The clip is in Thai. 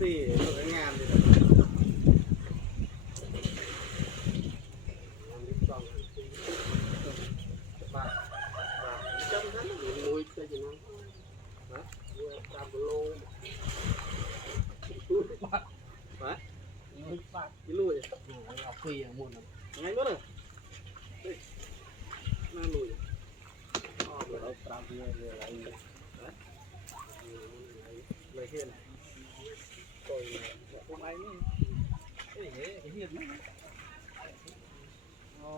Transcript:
สี่งานเลยบาทจำนั้นมวยก็จะนั่งนะตามโลบาทบาทบาทกิโลเลยเอาฟรีอย่างหมดนะไงบ้างเนี่ยน่าลุยอ๋อเราตามเรืออะไรนะเลยเห็นตัวพวกไอ้นี่เฮ้ยเห็นไหมอ๋อ